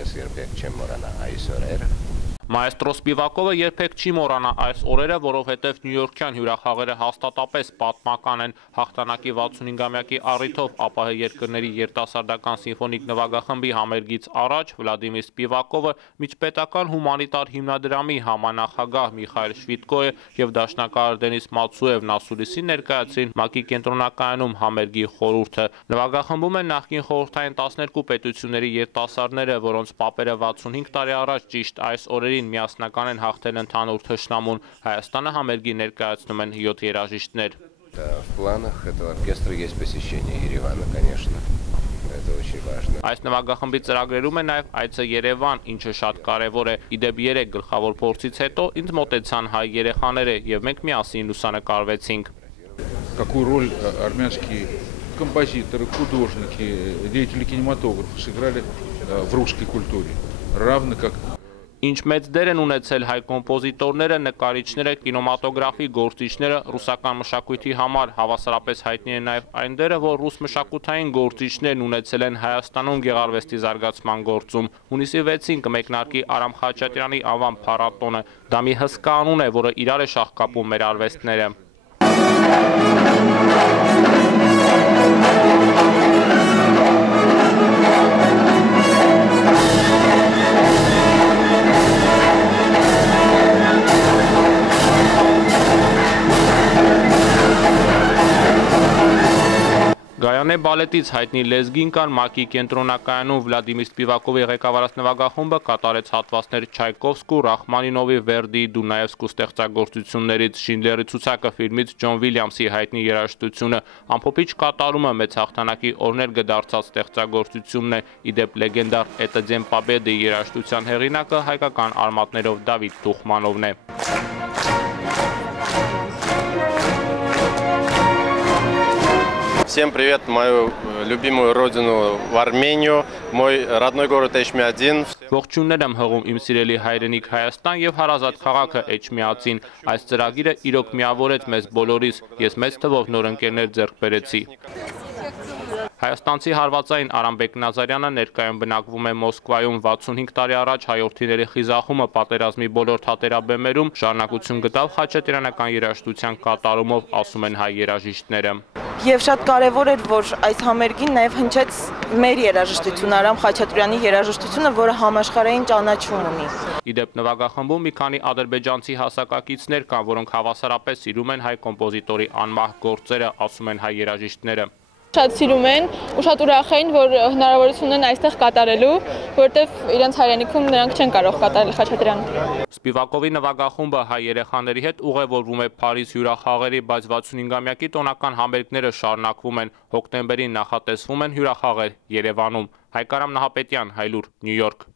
ես երբեք չեմ մոռանա այս օրերը։ Մայստրո Սպիվակովը երբեք չի մոռանա այս օրերը, որովհետև նյույորքյան հյուրախաղերը հաստատապես պատմական են։ Հաղթանակի 65-ամյակի առիթով ԱՊՀ երկրների երիտասարդական սիմֆոնիկ նվագախմբի համերգից առաջ Վլադիմիր Սպիվակովը միջպետական հումանիտար հիմնադրամի համանախագահ Միխայել Շվիդկոյը և դաշնակահար Դենիս Մացուևն ասուլիսին ներկայացրին ՄԱԿ-ի կենտրոնակայանում համերգի խորհուրդը։ Նվագախմբում են նախկին խորհրդային 12 պետությունների երիտասարդները, որոնց պապերը 65 տարի առաջ ճիշտ այս օրերին միասնական են հաղթել ընդհանուր թշնամուն։ Հայաստանը համերգի ներկայացնում են 7 երաժիշտներ։ В планах этого оркестра есть посещение Еревана, конечно. Это очень важно. Այս նվագախմբի ծրագրերում է նաև այցը Երևան, ինչը շատ կարևոր է։ Իդեպ 3 գլխավոր փորձից հետո ինձ մոտեցան հայ երեխաները և մենք միասին լուսանկարվեցինք։ Какую роль армянские композиторы, художники, деятели кинематографа сыграли в русской культуре, равно как Ինչ մեծ դեր են ունեցել հայ կոմպոզիտորները, նկարիչները, կինոմատոգրաֆի գործիչները ռուսական մշակույթի համար, հավասարապես հայտնի է նաև այն դերը, որ ռուս մշակութային գործիչներն ունեցել են Հայաստանում գեղարվեստի զարգացման գործում։ Հունիսի 6-ին կմեկնարկի Արամ Խաչատրյանի անվան փառատոնը։ Դա մի հսկա անուն է, որը իրար է շաղկապում մեր արվեստները։ Գայանե բալետից հայտնի լեզգինկան ՄԱԿ-ի կենտրոնակայանում Վլադիմիր Սպիվակովի ղեկավարած նվագախումբը կատարեց հատվածներ Չայկովսկու, Ռախմանինովի, Վերդիի, Դունաևսկու ստեղծագործություններից, Շինդլերի ցուցակը ֆիլմից Ջոն Վիլյամսի հայտնի երաժշտությունը, ամփոփիչ կատարումը մեծ հաղթանակի օրներ դարձած ստեղծագործությունն է։ Իդեպ լեգենդար «Это день Победы» երաժշտության հեղինակը հայկական արմատներով Դավիթ Թուխմանովն է։ Всем привет, мою любимую родину в Армению, мой родной город Էջմիածին։ Ողջույններ եմ հղում իմ սիրելի հայրենիք Հայաստան և հարազատ քաղաքը Էջմիածին։ Այս ծրագիրը իրոք միավորեց մեզ բոլորիս, ես մեծ թվով նոր ընկերներ ձեռք բերեցի։ Հայաստանցի հարվածային Արամ Բեկնազարյանը ներկայում բնակվում է Մոսկվայում 65 տարի առաջ հայորդիների խիզախումը պատերազմի բոլոր թատերաբեմերում շարունակություն գտավ խաչատրյանական երաժշտության կատարումով, ասում են հայ երաժիշտները։ Եվ շատ կարևոր էր, որ այս համերգին նաև հնչեց մեր երաժշտությունը, Արամ Խաչատրյանի երաժշտությունը, որը համաշխարհային ճանաչում ունի։ Իդեպ նվագախմբում մի քանի ադրբեջանցի հասակակիցներ կան, որոնք հավասարապես սիրում են հայ կոմպոզիտորի անմահ գործերը, ասում են հայ երաժիշտները։ Շատ սիրում են ու շատ ուրախ են, որ հնարավորություն ունեն այստեղ կատարելու, որովհետև իրենց հայրենիքում նրանք չեն կարող կատարել Խաչատրյանը։ Սպիվակովի նվագախումբը հայ երեխաների հետ ուղևորվում է Փարիզ հյուրախաղերի, բայց 65-ամյակի տոնական համերգները շարունակվում են։ Հոկտեմբերին նախատեսվում են հյուրախաղեր Երևանում։ Հայկարամ Նահապետյան, Հայլուր, Նյու Յորք։